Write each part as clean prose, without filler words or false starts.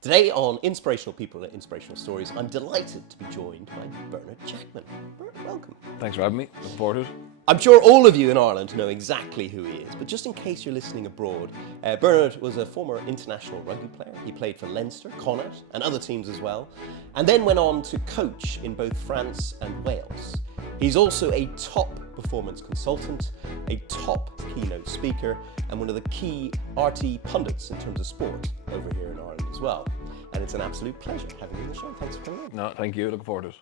Today on Inspirational People and Inspirational Stories, I'm delighted to be joined by Bernard Jackman. Bernard, welcome. Thanks for having me. Looking forward to it. I'm sure all of you in Ireland know exactly who he is, but just in case you're listening abroad, Bernard was a former international rugby player. He played for Leinster, Connacht, and other teams as well, and then went on to coach in both France and Wales. He's also a top performance consultant, a top keynote speaker, and one of the key RT pundits in terms of sport over here in Ireland as well. And it's an absolute pleasure having you on the show. Thanks for coming on. No, thank you. Looking forward to it.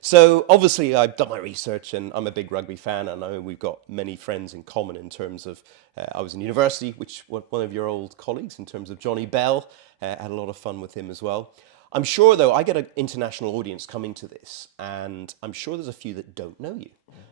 So obviously I've done my research and I'm a big rugby fan. And I know we've got many friends in common in terms of, I was in university, which one of your old colleagues in terms of Johnny Bell, had a lot of fun with him as well. I'm sure though, I get an international audience coming to this and I'm sure there's a few that don't know you.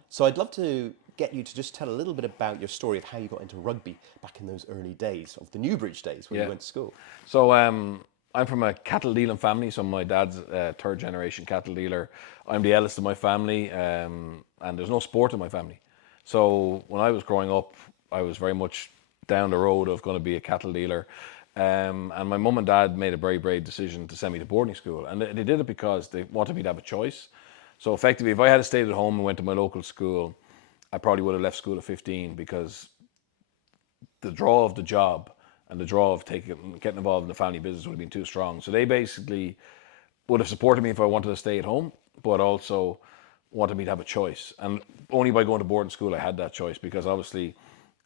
So I'd love to get you to just tell a little bit about your story of how you got into rugby back in those early days of the Newbridge days when you went to school. So I'm from a cattle dealing family. So my dad's third generation cattle dealer. I'm the eldest of my family, and there's no sport in my family. So when I was growing up, I was very much down the road of going to be a cattle dealer. And my mum and dad made a very brave decision to send me to boarding school. And they did it because they wanted me to have a choice. So effectively, if I had stayed at home and went to my local school, I probably would have left school at 15 because the draw of the job and the draw of getting involved in the family business would have been too strong. So they basically would have supported me if I wanted to stay at home, but also wanted me to have a choice. And only by going to boarding school I had that choice, because obviously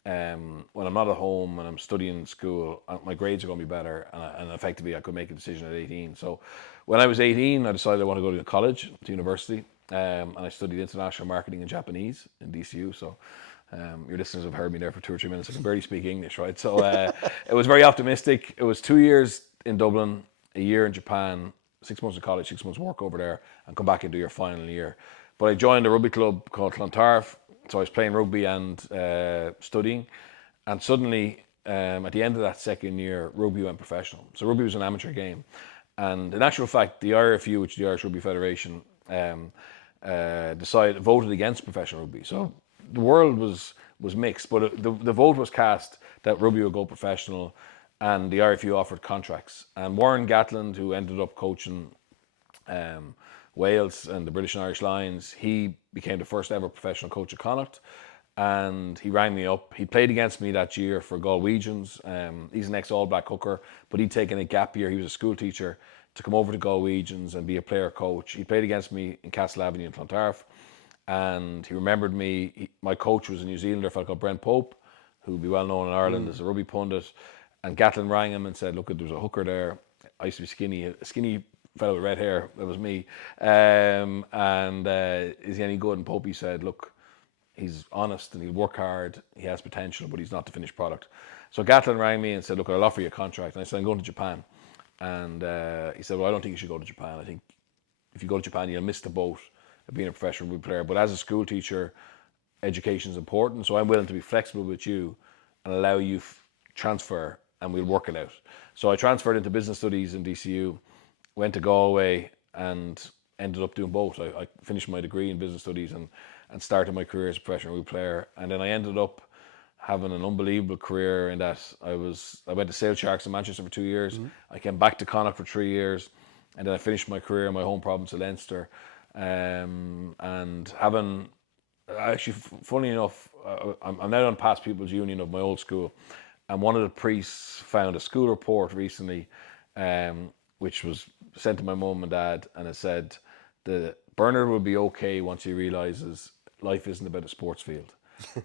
when I'm not at home and I'm studying in school, my grades are going to be better, and effectively I could make a decision at 18. So when I was 18, I decided I want to go to college, to university, and I studied international marketing and Japanese in DCU. So your listeners have heard me there for 2 or 3 minutes. I can barely speak English, right? So it was very optimistic. It was 2 years in Dublin, a year in Japan, 6 months in college, 6 months work over there, and come back and do your final year. But I joined a rugby club called Clontarf. So I was playing rugby and studying. And suddenly, at the end of that second year, rugby went professional. So rugby was an amateur game. And in actual fact, the IRFU, which is the Irish Rugby Federation, voted against professional rugby. So the world was mixed, but the vote was cast that rugby would go professional, and the IRFU offered contracts. And Warren Gatland, who ended up coaching Wales and the British and Irish Lions, he became the first ever professional coach at Connacht, and he rang me up. He played against me that year for Galwegians. He's an ex-All Black hooker, but he'd taken a gap year. He was a school teacher to come over to Galwegians and be a player coach. He played against me in Castle Avenue in Clontarf, and he remembered me. My coach was a New Zealander, a fellow called Brent Pope, who would be well known in Ireland as a rugby pundit. And Gatlin rang him and said, look, there's a hooker there. I used to be a skinny fellow with red hair. That was me. Is he any good? And Popey said, look, he's honest and he'll work hard. He has potential, but he's not the finished product. So Gatlin rang me and said, look, I'll offer you a contract. And I said, I'm going to Japan. And he said, well, I don't think you should go to Japan. I think if you go to Japan, you'll miss the boat of being a professional rugby player. But as a school teacher, education is important. So I'm willing to be flexible with you and allow you transfer, and we'll work it out. So I transferred into business studies in DCU, went to Galway, and ended up doing both. I finished my degree in business studies and started my career as a professional rugby player. And then I ended up having an unbelievable career in that I went to Sale Sharks in Manchester for 2 years. I came back to Connacht for 3 years, and then I finished my career in my home province of Leinster. And having, actually, funny enough, I'm now on Past People's Union of my old school, and one of the priests found a school report recently, which was sent to my mum and dad, and it said that Bernard will be okay once he realizes life isn't about a sports field.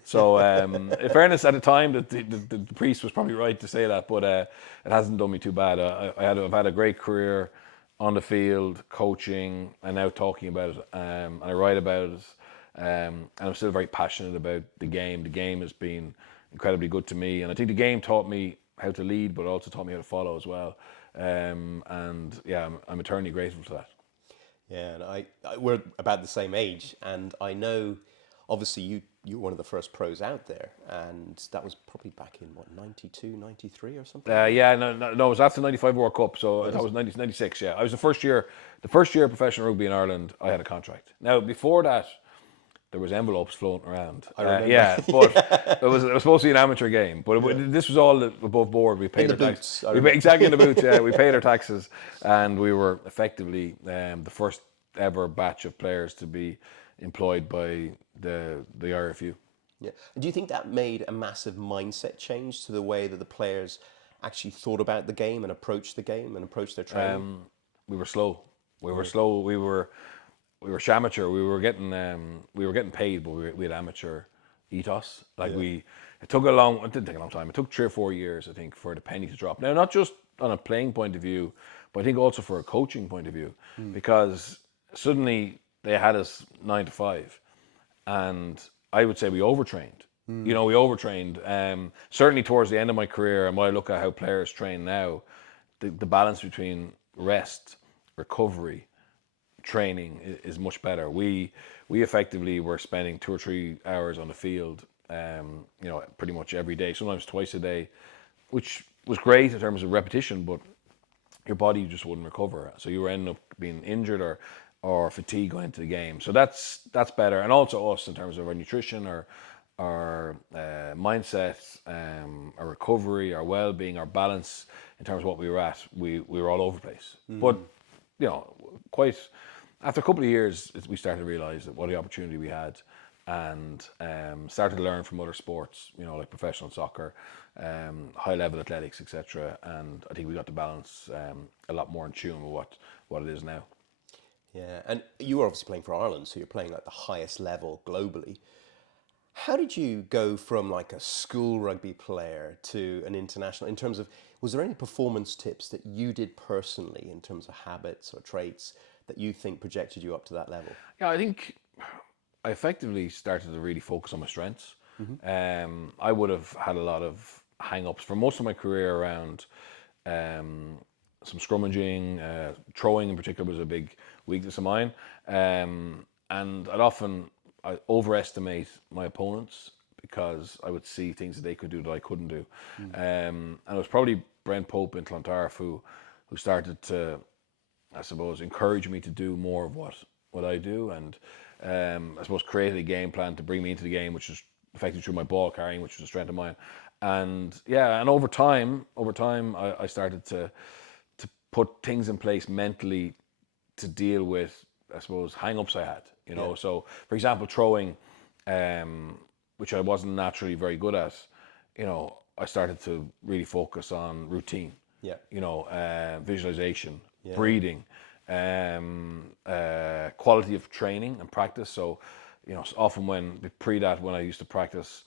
So in fairness, at the time, the priest was probably right to say that, but it hasn't done me too bad. I've had a great career on the field, coaching, and now talking about it, and I write about it, and I'm still very passionate about the game. The game has been incredibly good to me, and I think the game taught me how to lead, but also taught me how to follow as well. And yeah, I'm eternally grateful for that. Yeah, and we're about the same age, and I know, obviously, you were one of the first pros out there, and that was probably back in, what, 92, 93 or something? Yeah, no, it was after the 95 World Cup, so that was 96, yeah. I was the first year of professional rugby in Ireland, I had a contract. Now, before that, there was envelopes floating around. I remember. Yeah, but it was supposed to be an amateur game. But this was all above board. We paid In the our boots, taxes. Exactly, in the boots. Yeah, we paid our taxes, and we were effectively the first ever batch of players to be employed by the IRFU. Yeah. Do you think that made a massive mindset change to the way that the players actually thought about the game and approached the game and approached their training? We were slow. We were slow. We were amateur. We were getting paid, but we had amateur ethos. It took it didn't take a long time. It took 3 or 4 years, I think, for the penny to drop. Now, not just on a playing point of view, but I think also for a coaching point of view, because suddenly they had us 9 to 5, and I would say we overtrained. You know, we overtrained. Certainly towards the end of my career, and when I look at how players train now, the balance between rest, recovery, training is much better. We effectively were spending 2 or 3 hours on the field, pretty much every day, sometimes twice a day, which was great in terms of repetition, but your body just wouldn't recover. So you were ending up being injured or fatigue going into the game. So that's better. And also us in terms of our nutrition, our mindset, our recovery, our well-being, our balance in terms of what we were at. We were all over the place. But, quite after a couple of years, we started to realize that what the opportunity we had, and started to learn from other sports, like professional soccer, high-level athletics, etc. And I think we got the balance a lot more in tune with what it is now. Yeah, and you were obviously playing for Ireland, so you're playing at the highest level globally. How did you go from like a school rugby player to an international, in terms of, was there any performance tips that you did personally in terms of habits or traits that you think projected you up to that level? Yeah, I think I effectively started to really focus on my strengths. I would have had a lot of hang-ups for most of my career around some scrummaging, throwing in particular was a big weakness of mine. And I overestimate my opponents because I would see things that they could do that I couldn't do. And it was probably Brent Pope in Clontarf who started to, I suppose, encourage me to do more of what I do, and I suppose created a game plan to bring me into the game, which is effectively through my ball carrying, which was a strength of mine. And over time, I started to put things in place mentally to deal with, I suppose, hang-ups I had. So for example, throwing, which I wasn't naturally very good at, I started to really focus on routine. Visualization, breathing, quality of training and practice. So, often when I used to practice,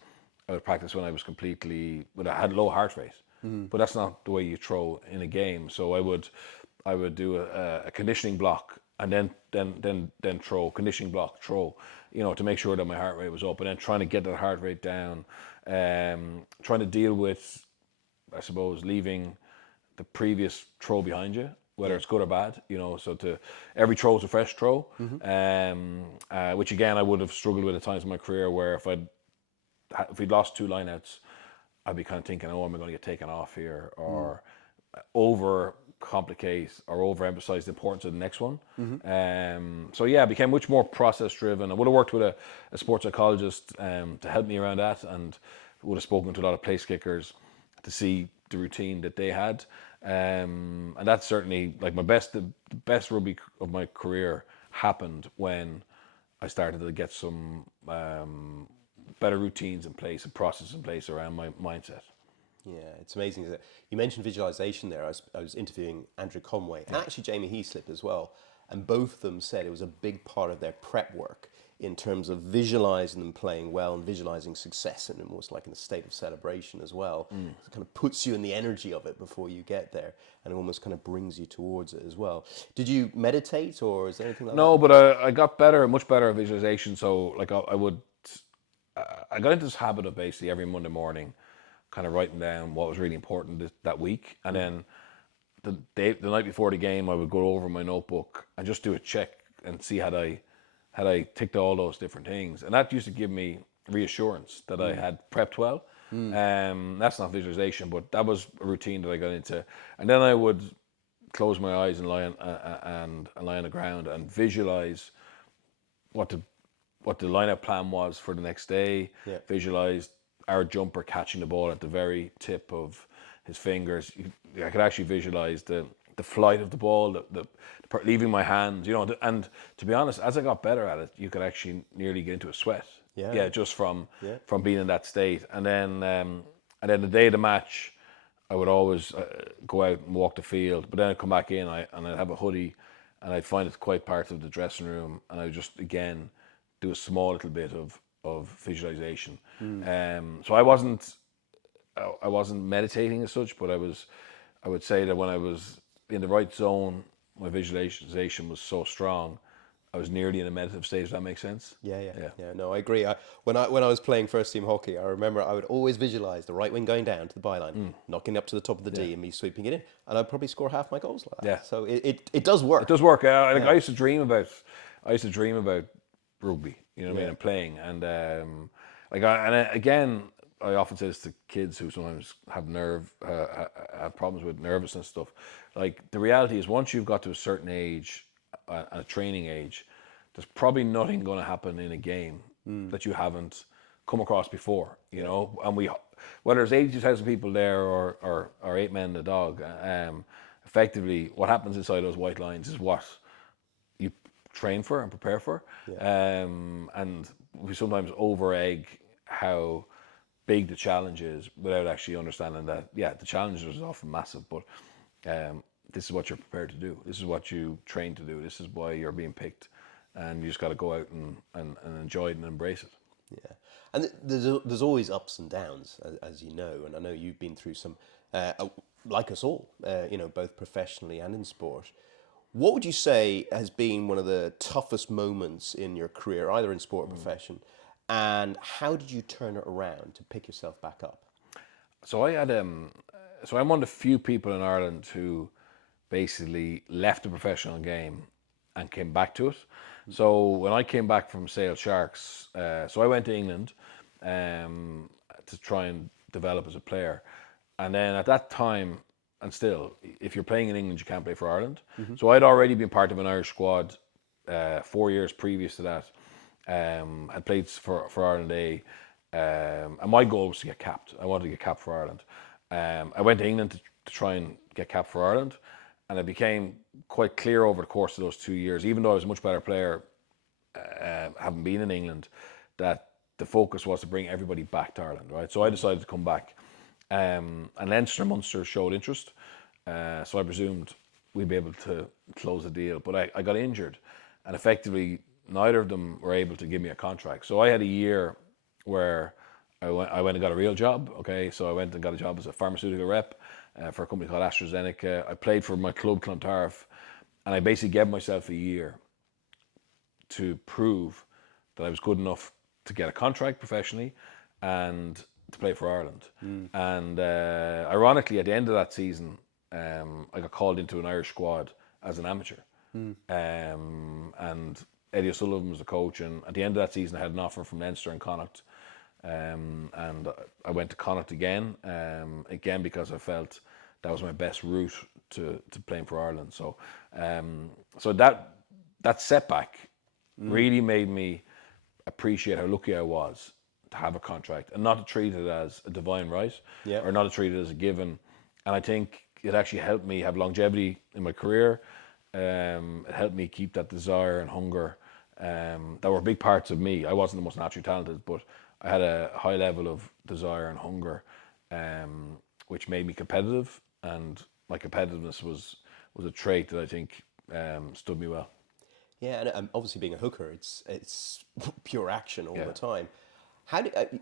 I would practice when I was I had low heart rate. But that's not the way you throw in a game. So I would do a conditioning block and then throw, conditioning block, throw, to make sure that my heart rate was up, and then trying to get that heart rate down, trying to deal with, I suppose, leaving the previous throw behind you, whether it's good or bad, so every throw is a fresh throw, which again, I would have struggled with at times in my career where if we'd lost 2 lineouts, I'd be kind of thinking, oh, am I going to get taken off here, or over complicate or overemphasize the importance of the next one. I became much more process driven. I would have worked with a sports psychologist to help me around that, and would have spoken to a lot of place kickers to see the routine that they had. And that's certainly like the best rugby of my career happened when I started to get some better routines in place and process in place around my mindset. Yeah, it's amazing. You mentioned visualization there. I was interviewing Andrew Conway and actually Jamie Heaslip as well. And both of them said it was a big part of their prep work in terms of visualizing them playing well and visualizing success, and almost like in a state of celebration as well. It kind of puts you in the energy of it before you get there, and it almost kind of brings you towards it as well. Did you meditate, or is there anything like that? No, but I got much better at visualization. So like I got into this habit of basically every Monday morning kind of writing down what was really important that week, and then the night before the game I would go over my notebook and just do a check and see had I ticked all those different things, and that used to give me reassurance that I had prepped well. That's not visualization, but that was a routine that I got into, and then I would close my eyes and lie on the ground and visualize what what the lineup plan was for the next day. Yeah. Visualized our jumper catching the ball at the very tip of his fingers. I could actually visualize the flight of the ball, the leaving my hands, and to be honest, as I got better at it, you could actually nearly get into a sweat. Yeah. Just from Yeah. being in that state. And then the day of the match, I would always go out and walk the field, but then I'd come back in and I'd have a hoodie, and I'd find it quite part of the dressing room, and I would just again do a small little bit of visualization. So I wasn't meditating as such, but I would say that when I was in the right zone, my visualization was so strong, I was nearly in a meditative state. Does that make sense? Yeah. No, I agree. When I was playing first team hockey, I remember I would always visualize the right wing going down to the byline, knocking up to the top of the D, and me sweeping it in, and I'd probably score half my goals like that. Yeah. So it does work. It does work. I used to dream about rugby. You know what I mean? And playing, and again, I often say this to kids who sometimes have problems with nervousness stuff. Like, the reality is, once you've got to a certain age, a training age, there's probably nothing going to happen in a game that you haven't come across before. You know, and whether there's 82,000 people there or 8 men and a dog, effectively, what happens inside those white lines is what you train for and prepare for. And we sometimes over-egg how big the challenge is without actually understanding that, the challenge is often massive, but this is what you're prepared to do. This is what you train to do. This is why you're being picked, and you just got to go out and enjoy it and embrace it. Yeah, and there's always ups and downs, as you know, and I know you've been through some, like us all, both professionally and in sport. What would you say has been one of the toughest moments in your career, either in sport or profession, and how did you turn it around to pick yourself back up? So I'm one of the few people in Ireland who basically left the professional game and came back to it. So when I came back from Sale Sharks, so I went to England to try and develop as a player. And then at that time, and still, if you're playing in England, you can't play for Ireland. So I'd already been part of an Irish squad 4 years previous to that. I'd played for Ireland A, and my goal was to get capped. I wanted to get capped for Ireland. I went to England to try and get capped for Ireland, and it became quite clear over the course of those 2 years, even though I was a much better player, having been in England, that the focus was to bring everybody back to Ireland, right? So I decided to come back, and Leinster and Munster showed interest, so I presumed we'd be able to close the deal. But I got injured, and effectively neither of them were able to give me a contract. So I had a year where I went and got a real job. Okay, so I went and got a job as a pharmaceutical rep for a company called AstraZeneca. I played for my club, Clontarf, and I basically gave myself a year to prove that I was good enough to get a contract professionally and to play for Ireland. And ironically, at the end of that season, I got called into an Irish squad as an amateur. And Eddie O'Sullivan was the coach, and at the end of that season I had an offer from Leinster and Connacht, and I went to Connacht again because I felt that was my best route to playing for Ireland. So that setback really made me appreciate how lucky I was to have a contract and not to treat it as a divine right, or not to treat it as a given. And I think it actually helped me have longevity in my career. It helped me keep that desire and hunger that were big parts of me. I wasn't the most naturally talented, but I had a high level of desire and hunger, which made me competitive, and my competitiveness was a trait that I think stood me well. Yeah, and obviously being a hooker, it's pure action all the time.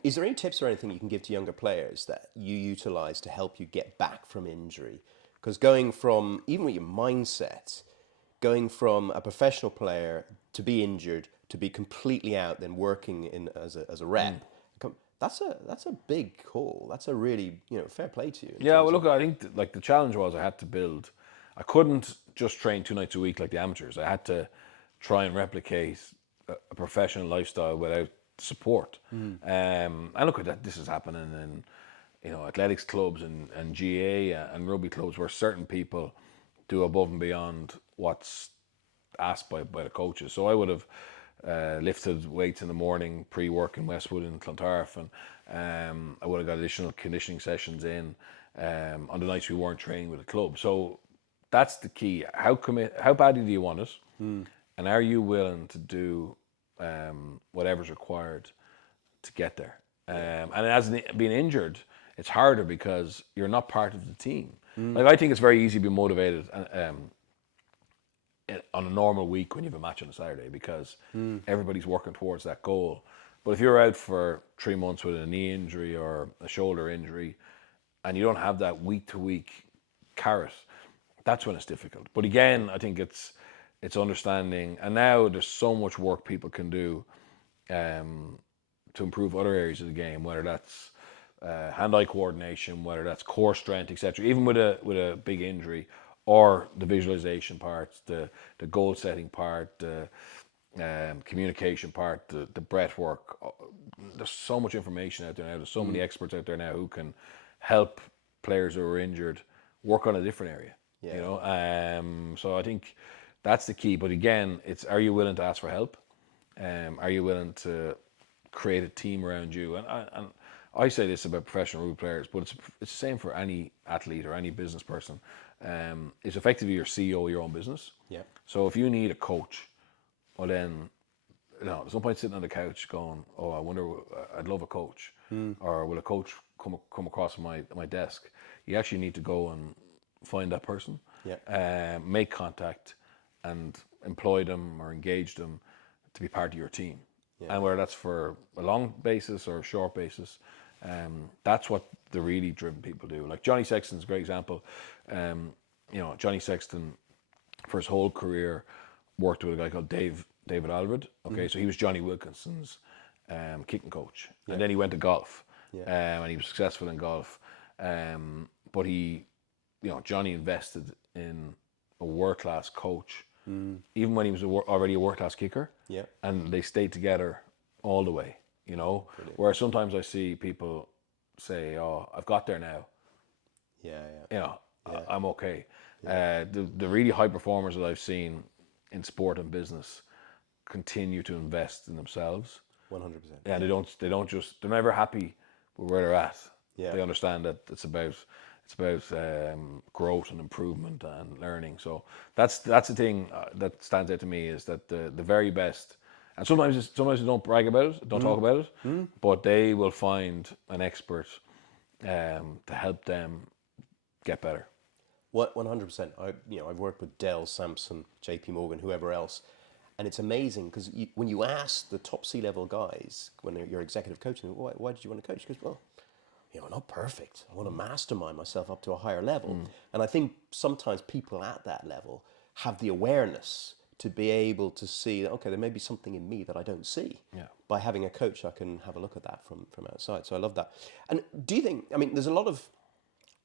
Is there any tips or anything you can give to younger players that you utilize to help you get back from injury? Because going from, even with your mindset, going from a professional player to be injured, to be completely out, then working as a rep, that's a big call. That's a really, fair play to you. Yeah, well, look, I think the challenge was I had to build. I couldn't just train 2 nights a week like the amateurs. I had to try and replicate a professional lifestyle without support. And look, this is happening in athletics clubs and GA and rugby clubs where certain people do above and beyond what's asked by the coaches. So I would have lifted weights in the morning, pre-work in Westwood in Clontarf, and I would have got additional conditioning sessions in on the nights we weren't training with the club. So that's the key. How badly do you want it, and are you willing to do whatever's required to get there? And as being injured, it's harder because you're not part of the team. Like, I think it's very easy to be motivated on a normal week when you have a match on a Saturday because everybody's working towards that goal. But if you're out for 3 months with a knee injury or a shoulder injury and you don't have that week to week carrot, that's when it's difficult. But again, I think it's understanding, and now there's so much work people can do to improve other areas of the game, whether that's hand-eye coordination, whether that's core strength, etc. Even with a big injury, or the visualization part, the goal setting part, the communication part, the breath work. There's so much information out there now. There's so many experts out there now who can help players who are injured work on a different area. Yeah. You know, so I think that's the key. But again, it's, are you willing to ask for help? Are you willing to create a team around you? And I say this about professional rugby players, but it's the same for any athlete or any business person. It's effectively your CEO of your own business. Yeah. So if you need a coach, well then, there's no point sitting on the couch going, "Oh, I wonder, I'd love a coach," or will a coach come across my desk? You actually need to go and find that person, make contact, and employ them or engage them to be part of your team. Yeah. And whether that's for a long basis or a short basis, that's what the really driven people do. Like Johnny Sexton's a great example. Johnny Sexton, for his whole career, worked with a guy called David Alred. Okay, so he was Johnny Wilkinson's kicking coach, and then he went to golf, and he was successful in golf. But Johnny invested in a world-class coach, even when he was already a world-class kicker. Yeah, and they stayed together all the way. Brilliant. Where sometimes I see people say, "Oh, I've got there now." I'm okay. The really high performers that I've seen in sport and business continue to invest in themselves. 100%. Yeah, they're never happy with where they're at. Yeah. They understand that it's about growth and improvement and learning. So that's the thing that stands out to me, is that the very best. And sometimes they don't brag about it, don't talk about it, but they will find an expert to help them get better. 100%. I've worked with Dell, Sampson, JP Morgan, whoever else, and it's amazing because when you ask the top C-level guys, when you're executive coaching, why did you want to coach? Because, I'm not perfect. I want to mastermind myself up to a higher level. And I think sometimes people at that level have the awareness to be able to see that, okay, there may be something in me that I don't see. Yeah. By having a coach, I can have a look at that from outside. So I love that. And do you think, there's a lot of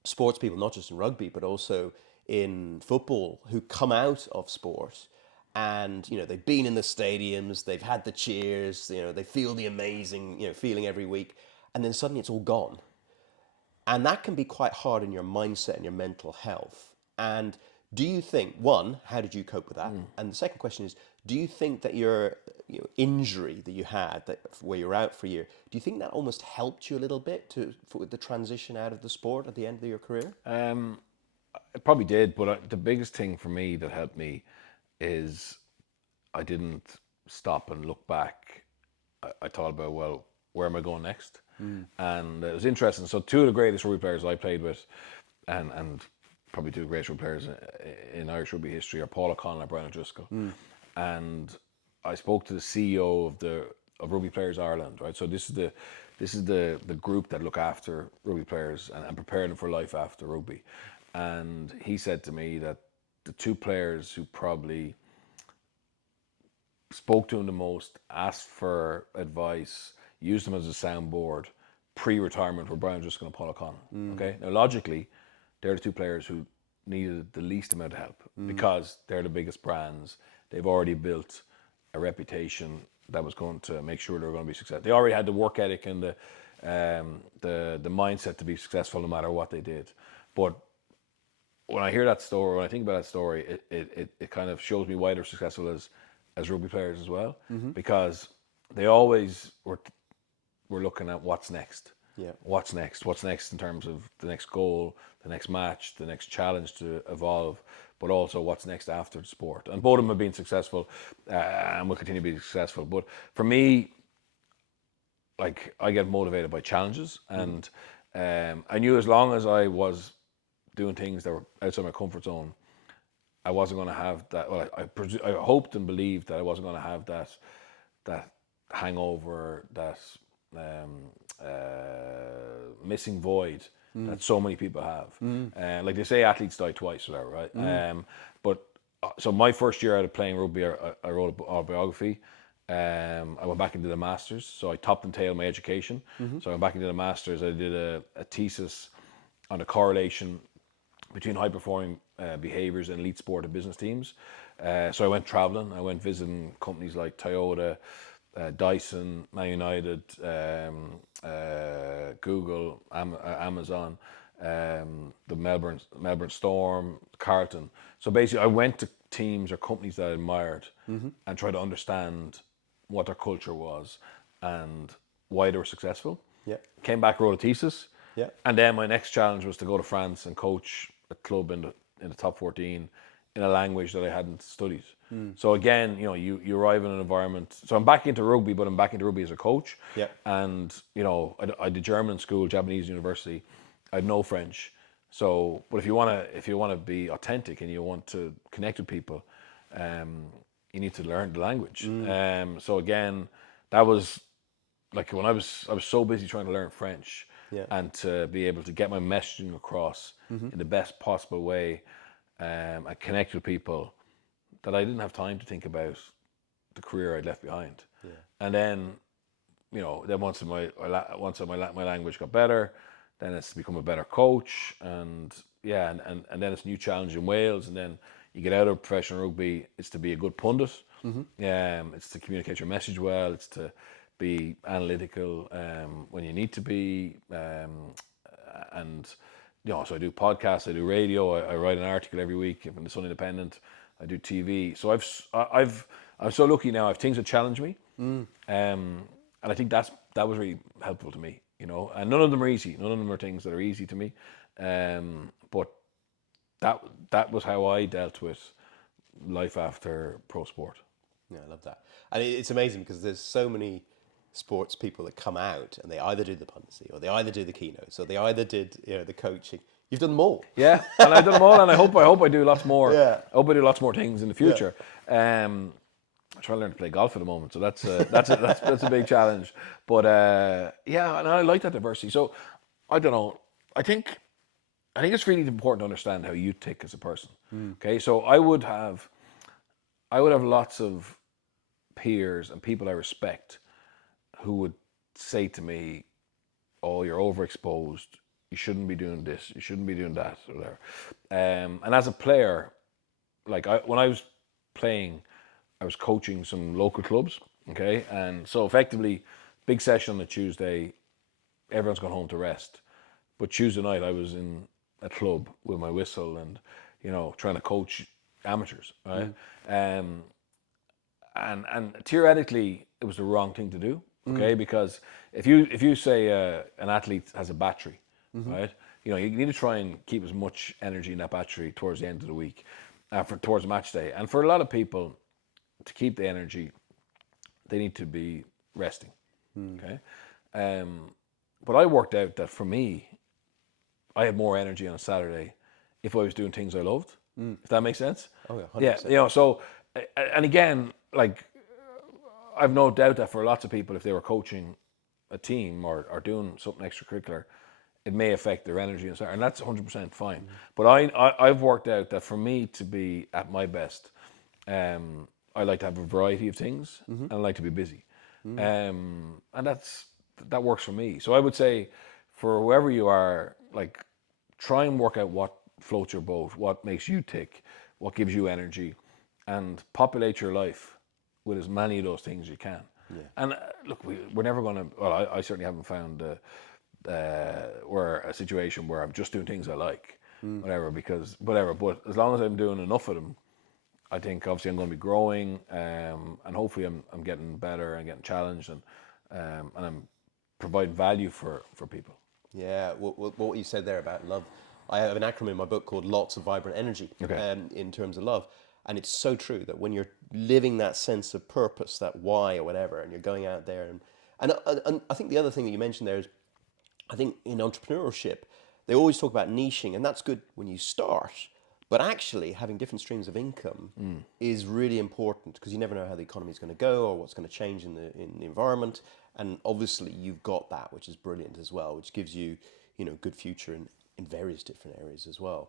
sports people, not just in rugby, but also in football, who come out of sport and, they've been in the stadiums, they've had the cheers, they feel the amazing, feeling every week, and then suddenly it's all gone. And that can be quite hard in your mindset and your mental health. And do you think, one, how did you cope with that? And the second question is, do you think that your injury that you had, where you're out for a year, do you think that almost helped you a little bit for the transition out of the sport at the end of your career? It probably did, but the biggest thing for me that helped me is I didn't stop and look back. I thought about, well, where am I going next? And it was interesting. So two of the greatest rugby players I played with, and probably two of the greatest rugby players in Irish rugby history, are Paul O'Connell and Brian O'Driscoll. And I spoke to the CEO of Rugby Players Ireland, right? So this is the group that look after rugby players and prepare them for life after rugby. And he said to me that the two players who probably spoke to him the most, asked for advice, used him as a soundboard pre-retirement were Brian O'Driscoll and Paul O'Connell. Okay, now logically, they're the two players who needed the least amount of help because they're the biggest brands. They've already built a reputation that was going to make sure they were going to be successful. They already had the work ethic and the mindset to be successful no matter what they did. But when I hear that story, when I think about that story, it kind of shows me why they're successful as as rugby players as well, because they always were looking at what's next. Yeah. What's next? What's next in terms of the next goal, the next match, the next challenge to evolve, but also what's next after the sport. And both of them have been successful and will continue to be successful. But for me, like, I get motivated by challenges, and I knew as long as I was doing things that were outside my comfort zone, I wasn't going to have that. Well, I hoped and believed that I wasn't going to have that hangover, that missing void that so many people have. Like they say, athletes die twice, whatever, right? But so my first year out of playing rugby, I wrote an autobiography. I went back into the masters, so I topped and tailed my education. So I went back into the masters. I did a thesis on the correlation between high performing behaviors in elite sport and business teams. So I went traveling. I went visiting companies like Toyota, Dyson, Man United, Google, Amazon, the Melbourne Storm, Carlton. So basically, I went to teams or companies that I admired and tried to understand what their culture was and why they were successful. Yeah. Came back, wrote a thesis. Yeah. And then my next challenge was to go to France and coach a club in the top 14 in a language that I hadn't studied. So again, you arrive in an environment. So I'm back into rugby, but I'm back into rugby as a coach. Yeah. And I did German school, Japanese university. I had no French. So, but if you want to be authentic and you want to connect with people, you need to learn the language. So again, that was like when I was so busy trying to learn French. Yeah. And to be able to get my messaging across in the best possible way, and connect with people, that I didn't have time to think about the career I'd left behind. Yeah. And then, then once my language got better, then it's to become a better coach, and then it's a new challenge in Wales, and then you get out of professional rugby. It's to be a good pundit. It's to communicate your message well. It's to be analytical when you need to be, and so I do podcasts, I do radio, I write an article every week in the Sun Independent, I do TV. So I'm so lucky now. I have things that challenge me, and I think that was really helpful to me. And none of them are easy. None of them are things that are easy to me, but that was how I dealt with life after pro sport. Yeah, I love that. And it's amazing because there's so many sports people that come out and they either do the pundency or they either do the keynotes or they either did the coaching. You've done them all. Yeah, and I've done them all, and I hope I do lots more. Yeah. I hope I do lots more things in the future. I'm trying to learn to play golf at the moment, so that's a big challenge. But and I like that diversity. So I don't know. I think it's really important to understand how you tick as a person. Okay, so I would have lots of peers and people I respect who would say to me, "Oh, you're overexposed. You shouldn't be doing this. You shouldn't be doing that," or whatever. And as a player, like when I was playing, I was coaching some local clubs. Okay, and so effectively, big session on a Tuesday, everyone's gone home to rest. But Tuesday night, I was in a club with my whistle and trying to coach amateurs, right? And theoretically, it was the wrong thing to do. Okay, because if you say an athlete has a battery, right? You need to try and keep as much energy in that battery towards the end of the week, towards match day. And for a lot of people, to keep the energy, they need to be resting. Okay, but I worked out that for me, I had more energy on a Saturday if I was doing things I loved. If that makes sense. Oh yeah, 100%. Yeah. So, and again, like, I've no doubt that for lots of people, if they were coaching a team or doing something extracurricular, it may affect their energy and that's 100% fine. But I've worked out that for me to be at my best, I like to have a variety of things and I like to be busy, and that works for me. So I would say, for whoever you are, like, try and work out what floats your boat, what makes you tick, what gives you energy, and populate your life with as many of those things you can. Yeah. And look, we're never going to. Well, I certainly haven't found where a situation where I'm just doing things I like, whatever. But as long as I'm doing enough of them, I think obviously I'm going to be growing, and hopefully I'm getting better and getting challenged, and I'm providing value for people. Yeah, what you said there about love, I have an acronym in my book called Lots of Vibrant Energy, Okay. in terms of love. And it's so true that when you're living that sense of purpose, that why or whatever, and you're going out there, and I think the other thing that you mentioned there is, I think in entrepreneurship, they always talk about niching, and that's good when you start. But actually, having different streams of income is really important because you never know how the economy is going to go or what's going to change in the environment. And obviously, you've got that, which is brilliant as well, which gives you, good future in various different areas as well.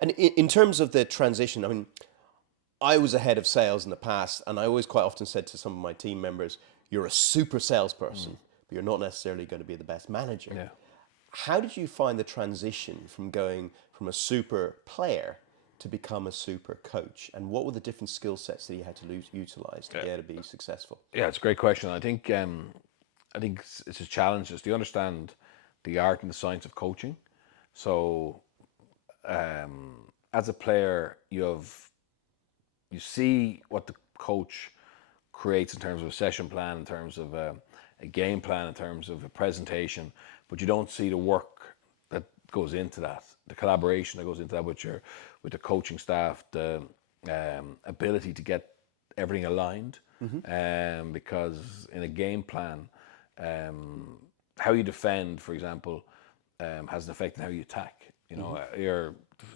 And in terms of the transition, I mean, I was a head of sales in the past, and I always quite often said to some of my team members, "You're a super salesperson, but you're not necessarily going to be the best manager." Yeah. How did you find the transition from going from a super player to become a super coach? And what were the different skill sets that you had to utilize to be able to be successful? Yeah, it's a great question. I think it's a challenge. Is do you understand the art and the science of coaching? So, as a player, you see what the coach creates in terms of a session plan, in terms of a game plan, in terms of a presentation, but you don't see the work that goes into that, the collaboration that goes into that with the coaching staff, the ability to get everything aligned. Because in a game plan, how you defend, for example, has an effect on how you attack.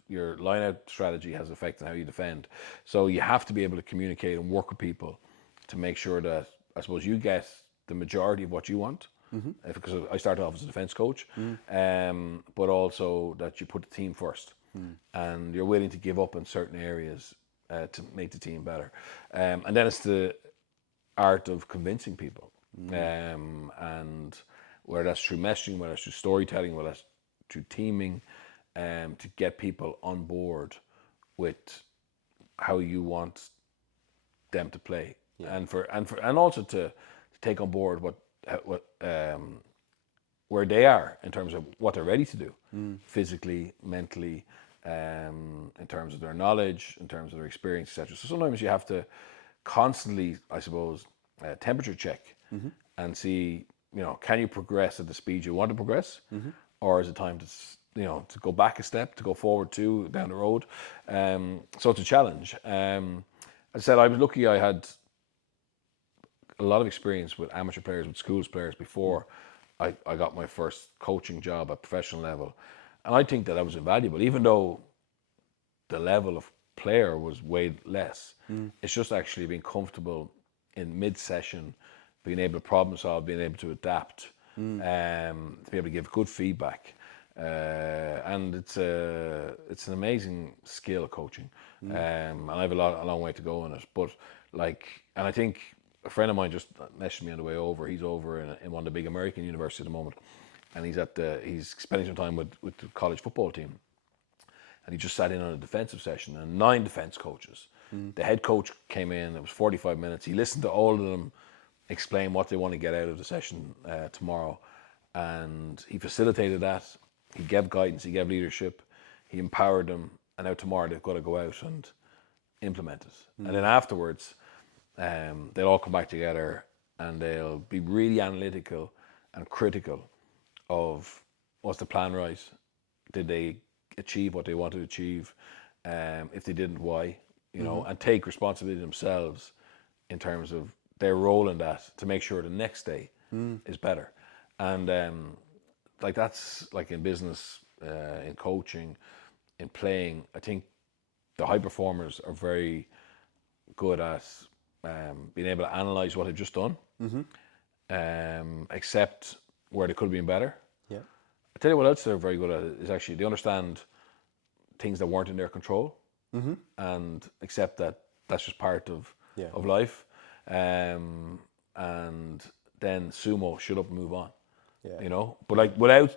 Your line out strategy has an effect on how you defend. So you have to be able to communicate and work with people to make sure that, I suppose, you get the majority of what you want. Because I started off as a defense coach, but also that you put the team first, and you're willing to give up in certain areas to make the team better. And then it's the art of convincing people, and whether that's through messaging, whether that's through storytelling, whether that's through teaming, to get people on board with how you want them to play, and also to take on board what where they are in terms of what they're ready to do, physically, mentally, in terms of their knowledge, in terms of their experience, etc. So sometimes you have to constantly, I suppose, temperature check and see, can you progress at the speed you want to progress, or is it time to, to go back a step, to go forward two down the road? So it's a challenge. As I said, I was lucky. I had a lot of experience with amateur players, with schools players before I got my first coaching job at professional level. And I think that was invaluable, even though the level of player was way less. It's just actually being comfortable in mid-session, being able to problem solve, being able to adapt, to be able to give good feedback. And it's an amazing skill, coaching. And I have a long way to go in it. But and I think a friend of mine just messaged me on the way over. He's over in one of the big American universities at the moment, and he's spending some time with the college football team. And he just sat in on a defensive session, and 9 defense coaches. The head coach came in. It was 45 minutes. He listened to all of them explain what they want to get out of the session tomorrow, and he facilitated that. He gave guidance. He gave leadership. He empowered them. And now tomorrow they've got to go out and implement it. And then afterwards, they'll all come back together and they'll be really analytical and critical of, was the plan right? Did they achieve what they wanted to achieve? If they didn't, why? And take responsibility themselves in terms of their role in that, to make sure the next day is better. And that's like in business, in coaching, in playing. I think the high performers are very good at being able to analyze what they've just done, accept where they could have been better. Yeah. I tell you what else they're very good at is actually they understand things that weren't in their control, and accept that that's just part of life, and then sumo, shut up and move on. But without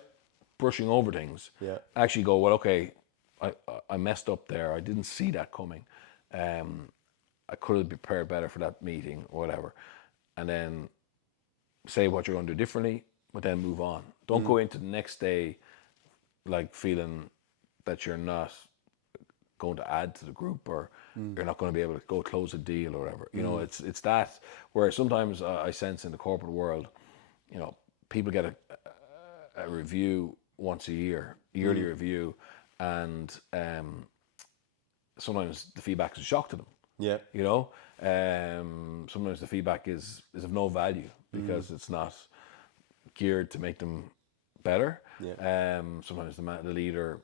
brushing over things, actually go, well, okay, I messed up there. I didn't see that coming. I could have prepared better for that meeting or whatever, and then say what you're going to do differently, but then move on. Don't go into the next day feeling that you're not going to add to the group, or you're not going to be able to go close a deal or whatever. You know, it's that where sometimes I sense in the corporate world, you know, people get a review once a year, yearly review, and sometimes the feedback is a shock to them. Yeah. You know, sometimes the feedback is of no value because it's not geared to make them better. Yeah. Sometimes the leader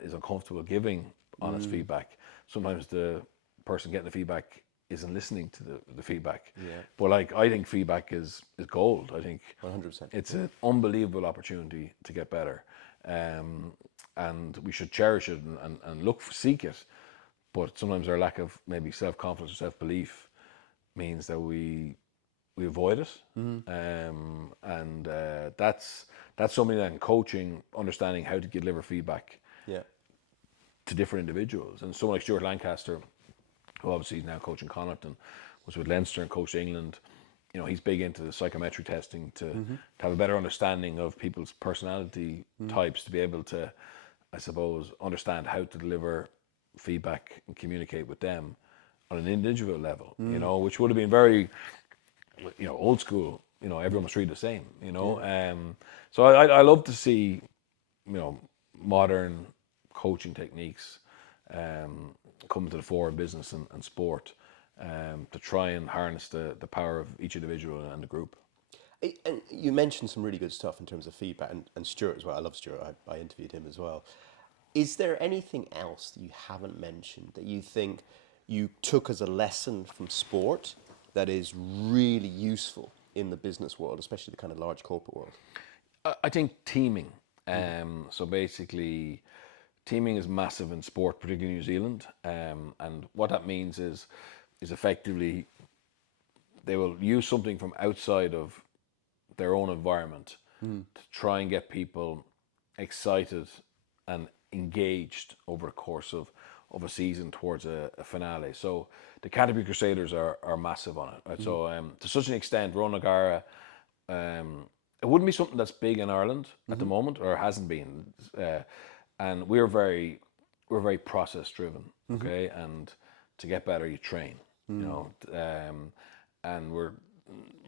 is uncomfortable giving honest feedback. Sometimes the person getting the feedback isn't listening to the feedback. Yeah. But like, I think feedback is gold. I think 100%. it's an unbelievable opportunity to get better. And we should cherish it and seek it. But sometimes our lack of maybe self-confidence or self-belief means that we avoid it. And that's something that in coaching, understanding how to deliver feedback Yeah. to different individuals. And someone like Stuart Lancaster, who obviously is now coaching Connacht and was with Leinster and coached England, you know, he's big into the psychometric testing to have a better understanding of people's personality types, to be able to, I suppose, understand how to deliver feedback and communicate with them on an individual level, you know, which would have been very, you know, old school. You know, everyone was treated the same, you know. So I love to see, you know, modern coaching techniques come to the fore in business and sport, to try and harness the power of each individual and the group. And you mentioned some really good stuff in terms of feedback, and Stuart as well. I love Stuart. I interviewed him as well. Is there anything else that you haven't mentioned that you think you took as a lesson from sport that is really useful in the business world, especially the kind of large corporate world? I think teaming. So basically, teaming is massive in sport, particularly New Zealand. And what that means is effectively they will use something from outside of their own environment to try and get people excited and engaged over the course of a season towards a finale. So the Canterbury Crusaders are massive on it. Right? So to such an extent, Ron O'Gara, it wouldn't be something that's big in Ireland at the moment, or hasn't been. And we're very process driven, okay? And to get better, you train, you know. And we're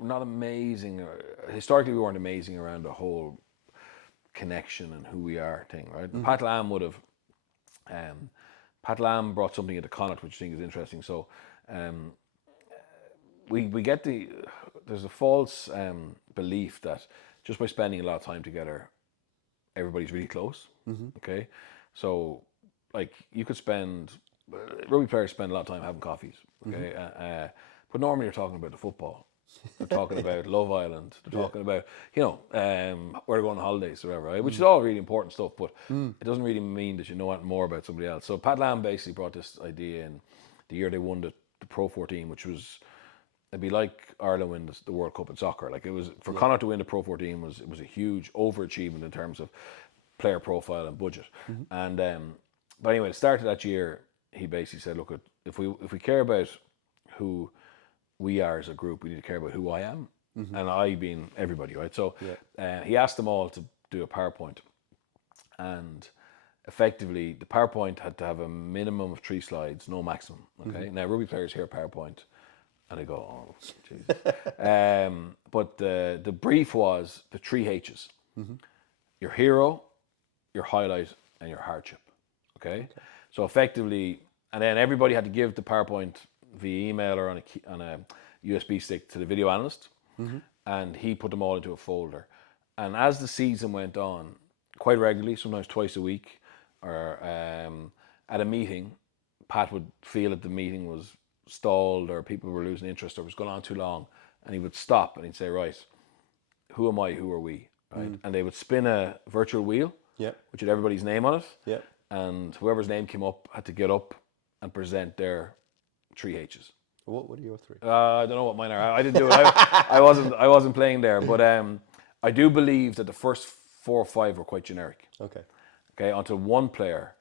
not amazing. Historically, we weren't amazing around the whole connection and who we are thing, right? Pat Lam would have. Pat Lam brought something into Connacht, which I think is interesting. So we get there's a false belief that just by spending a lot of time together, everybody's really close. Okay, so like you could rugby players spend a lot of time having coffees. Okay, but normally you're talking about the football. They're talking about Love Island. They're talking about, you know, where they're going on holidays or whatever, right? Which is all really important stuff, but it doesn't really mean that you know more about somebody else. So Pat Lam basically brought this idea in the year they won the Pro 14, which was, it'd be like Ireland win the World Cup in soccer. Like, it was, for Connacht to win the Pro 14 was a huge overachievement in terms of player profile and budget. And but anyway, the start of that year, he basically said, look, if we care about who we are as a group, we need to care about who I am, and I being everybody, right? So he asked them all to do a PowerPoint, and effectively the PowerPoint had to have a minimum of 3 slides, no maximum. Okay, now rugby players hear PowerPoint and they go, oh, jeez. But the brief was the 3 H's: your hero, your highlight, and your hardship. Okay, so effectively, and then everybody had to give the PowerPoint via email or on a USB stick to the video analyst, and he put them all into a folder. And as the season went on, quite regularly, sometimes twice a week, or at a meeting, Pat would feel that the meeting was stalled or people were losing interest or was going on too long, and he would stop and he'd say, right, who am I, who are we, right? And they would spin a virtual wheel, which had everybody's name on it, and whoever's name came up had to get up and present their 3 H's. What are your 3? I don't know what mine are. I didn't do it. I wasn't playing there, but I do believe that the first 4 or 5 were quite generic. Okay, until one player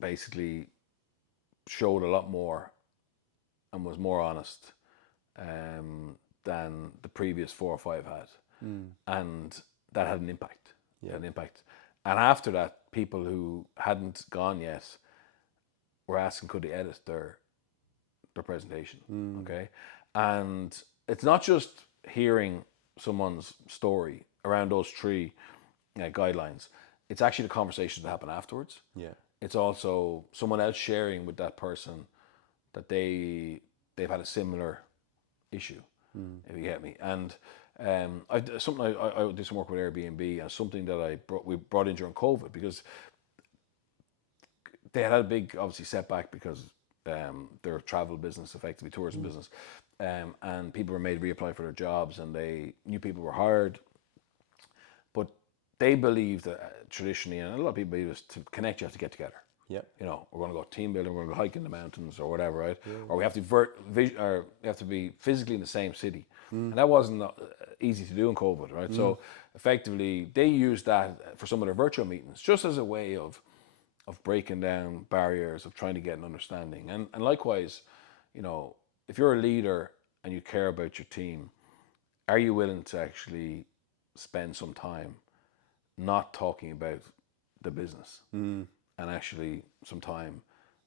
basically showed a lot more and was more honest than the previous 4 or 5 had, and that had an impact. Had an impact. And after that, people who hadn't gone yet were asking could they edit their presentation. Okay, and it's not just hearing someone's story around those three guidelines. It's actually the conversations that happen afterwards. Yeah. It's also someone else sharing with that person that they've had a similar issue, if you get me. And I do some work with Airbnb, and something that we brought in during COVID, because they had a big, obviously, setback because their travel business, effectively tourism business, and people were made reapply for their jobs, and new people were hired. But they believe that traditionally, and a lot of people believe, is to connect, you have to get together. Yeah. You know, we're going to go team building, we're going to go hike in the mountains or whatever, right? Yeah. Or we have to be physically in the same city, and that wasn't easy to do in COVID, right? So effectively, they used that for some of their virtual meetings, just as a way of breaking down barriers, of trying to get an understanding. And likewise, you know, if you're a leader and you care about your team, are you willing to actually spend some time not talking about the business and actually some time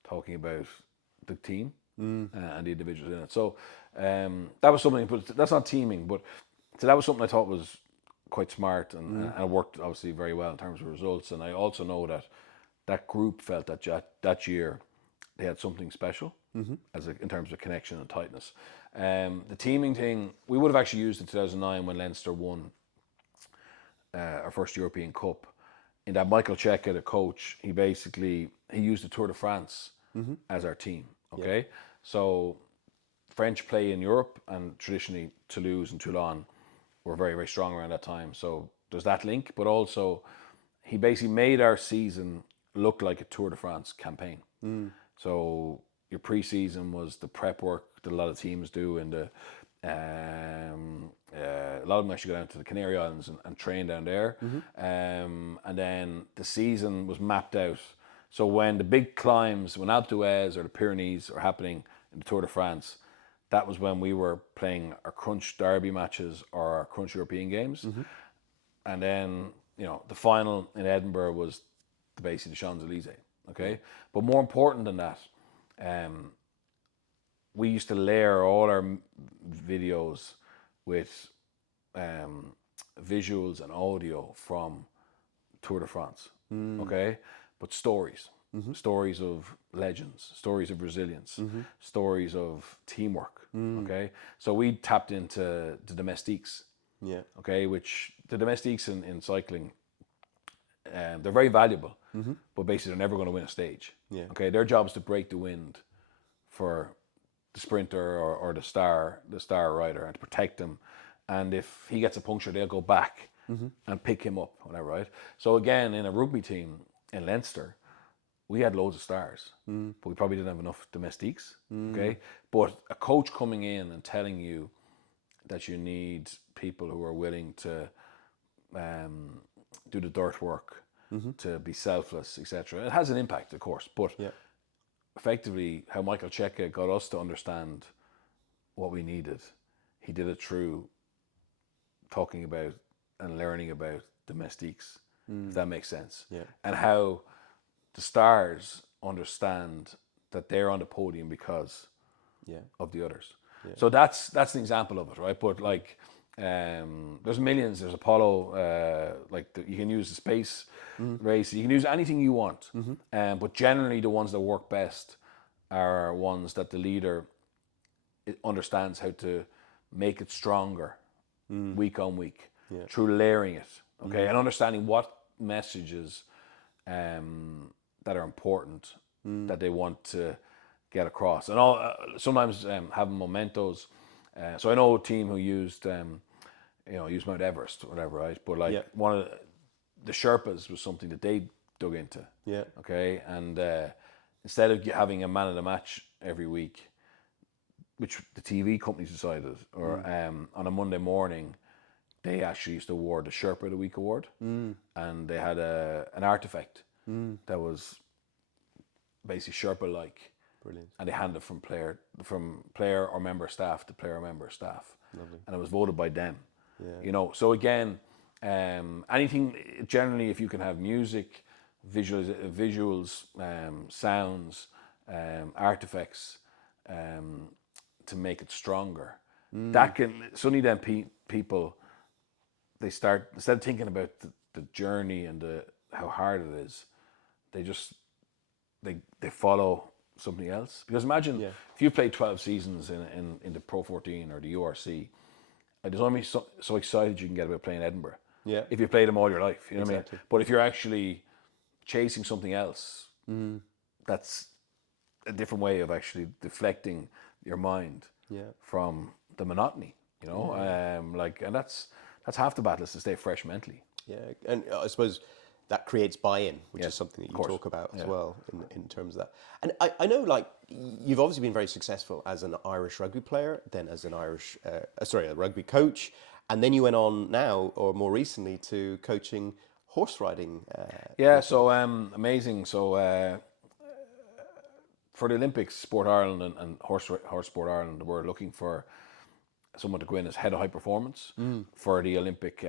talking about the team and the individuals in it? So that was something, but that's not teaming, but so that was something I thought was quite smart, and it worked obviously very well in terms of results. And I also know that group felt that year they had something special in terms of connection and tightness. The teaming thing, we would have actually used in 2009 when Leinster won our first European Cup. In that, Michael Cheika, the coach, he used the Tour de France as our team. Okay, so French play in Europe, and traditionally Toulouse and Toulon were very, very strong around that time. So there's that link, but also he basically made our season look like a Tour de France campaign. So your pre-season was the prep work that a lot of teams do, and a lot of them actually go down to the Canary Islands and train down there. And then the season was mapped out. So when the big climbs, when Alpe d'Huez or the Pyrenees are happening in the Tour de France, that was when we were playing our Crunch Derby matches or our Crunch European games. And then, you know, the final in Edinburgh was basically the Champs-Elysees. Okay, but more important than that, we used to layer all our videos with visuals and audio from Tour de France. Okay, but stories, stories of legends, stories of resilience, stories of teamwork. Okay, so we tapped into the domestiques. Yeah. Okay, which the domestiques in cycling, they're very valuable, but basically they're never going to win a stage. Yeah. Okay, their job is to break the wind for the sprinter or the star rider, and to protect them. And if he gets a puncture, they'll go back and pick him up, whatever, right? So again, in a rugby team in Leinster, we had loads of stars, but we probably didn't have enough domestiques. Okay, but a coach coming in and telling you that you need people who are willing to do the dirt work, to be selfless, etc. It has an impact, of course, but effectively, how Michael Cheika got us to understand what we needed, he did it through talking about and learning about domestiques, if that makes sense, and how the stars understand that they're on the podium because of the others. So that's an example of it, right? But like, there's millions. There's Apollo. You can use the space race. You can use anything you want. But generally, the ones that work best are ones that the leader understands how to make it stronger week on week through layering it. Okay, and understanding what messages that are important that they want to get across, and all sometimes having mementos. So I know a team who used used Mount Everest or whatever, right? But like one of the Sherpas was something that they dug into. Yeah. Okay, and instead of having a man of the match every week, which the TV companies decided, or on a Monday morning, they actually used to award the Sherpa of the Week award, and they had an artifact that was basically Sherpa-like. Brilliant. And they handed it from player or member staff to player or member staff. Lovely. And it was voted by them. Yeah. You know, so again, anything, generally, if you can have music, visuals, sounds, artifacts, to make it stronger. That can suddenly then people, they start, instead of thinking about the journey and how hard it is, they just they follow something else. Because imagine if you played 12 seasons in the Pro 14 or the URC, there's only so excited you can get about playing Edinburgh. Yeah. If you played them all your life, you know what I Exactly. mean? But if you're actually chasing something else, that's a different way of actually deflecting your mind from the monotony, you know? And that's half the battle, is to stay fresh mentally. Yeah, and I suppose that creates buy-in, which Yes, is something that of you course. talk about as well in terms of that. And I know, like, you've obviously been very successful as an Irish rugby player, then as an a rugby coach, and then you went on now, or more recently, to coaching horse riding. So amazing. So for the Olympics, Sport Ireland and Horse Sport Ireland, we're looking for someone to go in as head of high performance for the Olympic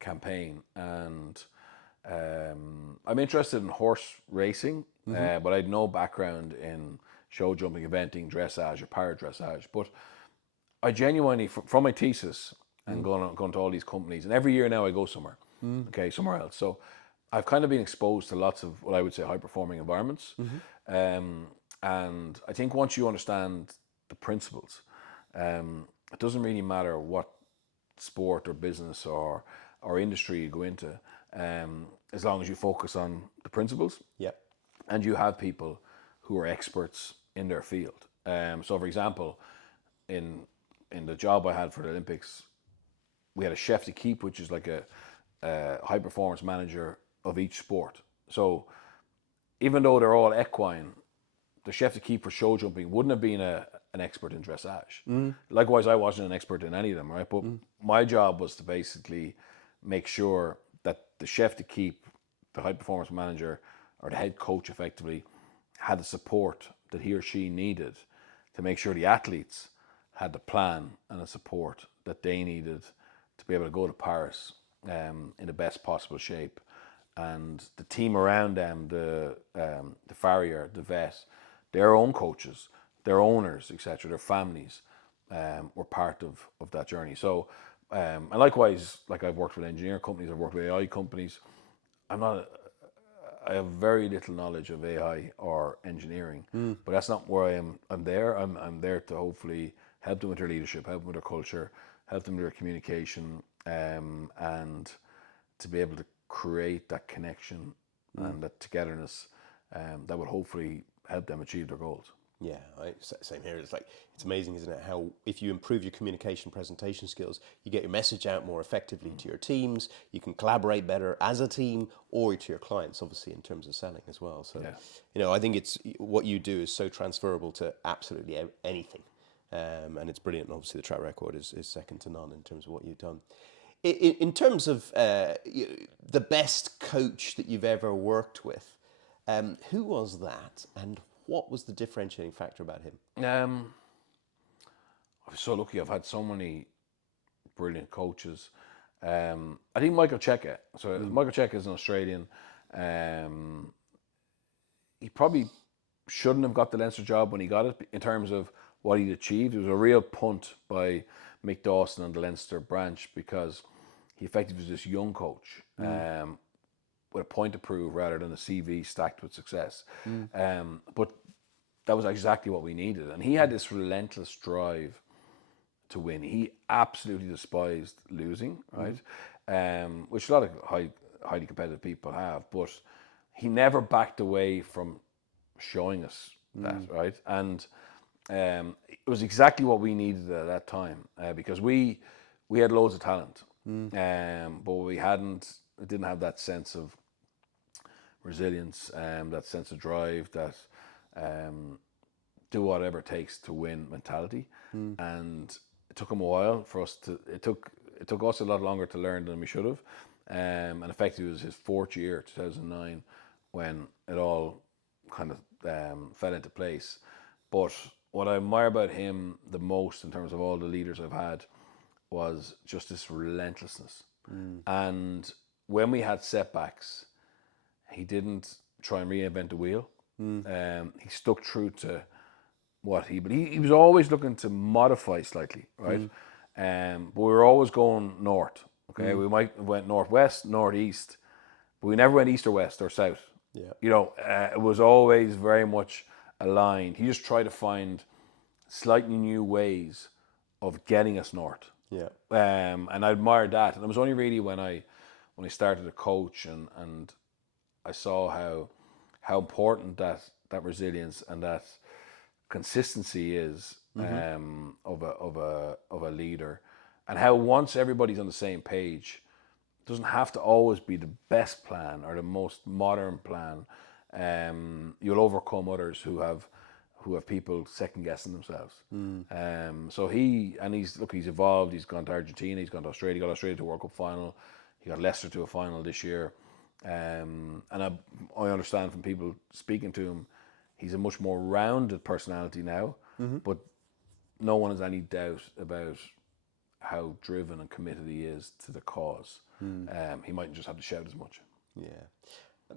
campaign. And I'm interested in horse racing, but I had no background in show jumping, eventing, dressage, or para dressage. But I genuinely, from my thesis and going to all these companies, and every year now I go somewhere, somewhere else. So I've kind of been exposed to lots of what I would say high performing environments. And I think once you understand the principles, it doesn't really matter what sport or business or industry you go into, as long as you focus on the principles. Yeah. And you have people who are experts in their field. So, for example, in the job I had for the Olympics, we had a chef de keep, which is like a high performance manager of each sport. So, even though they're all equine, the chef de keep for show jumping wouldn't have been an expert in dressage. Likewise, I wasn't an expert in any of them, right? But my job was to basically make sure that the chef de keep, the high performance manager, or the head coach effectively, had the support that he or she needed to make sure the athletes had the plan and the support that they needed to be able to go to Paris in the best possible shape. And the team around them, the farrier, the vet, their own coaches, their owners, etc., their families, were part of that journey. So, and likewise, like I've worked with engineer companies, I've worked with AI companies. I have very little knowledge of AI or engineering, but that's not where I am. I'm there to hopefully help them with their leadership, help them with their culture, help them with their communication, and to be able to create that connection and that togetherness that would hopefully help them achieve their goals. Yeah, same here. It's amazing, isn't it? How if you improve your communication presentation skills, you get your message out more effectively to your teams. You can collaborate better as a team or to your clients, obviously, in terms of selling as well. So, I think it's what you do is so transferable to absolutely anything, and it's brilliant. And obviously, the track record is second to none in terms of what you've done. In terms of the best coach that you've ever worked with, who was that, and what was the differentiating factor about him? I'm so lucky. I've had so many brilliant coaches. I think Michael Cheika. So Michael Cheika is an Australian. He probably shouldn't have got the Leinster job when he got it in terms of what he'd achieved. It was a real punt by Mick Dawson and the Leinster branch because he effectively was this young coach with a point to prove rather than a CV stacked with success. But that was exactly what we needed. And he had this relentless drive to win. He absolutely despised losing, right? Which a lot of highly competitive people have. But he never backed away from showing us that, right? And it was exactly what we needed at that time because we had loads of talent, but we didn't have that sense of resilience, that sense of drive, that do whatever it takes to win mentality. And it took him a while for us to. It took us a lot longer to learn than we should have. And effectively, it was his fourth year, 2009, when it all kind of fell into place. But what I admire about him the most in terms of all the leaders I've had was just this relentlessness. And when we had setbacks, He didn't try and reinvent the wheel. He stuck true to what but he was always looking to modify slightly, right? But we were always going north. Okay, we might have went northwest, northeast, but we never went east or west or south. Yeah. You know, it was always very much aligned. He just tried to find slightly new ways of getting us north. Yeah. And I admired that. And it was only really when I started to coach and I saw how important that resilience and that consistency is of a leader, and how once everybody's on the same page, it doesn't have to always be the best plan or the most modern plan. You'll overcome others who have people second guessing themselves. So he's evolved. He's gone to Argentina. He's gone to Australia. He got Australia to a World Cup final. He got Leicester to a final this year. And I understand from people speaking to him, he's a much more rounded personality now. But no one has any doubt about how driven and committed he is to the cause. He mightn't just have to shout as much. Yeah.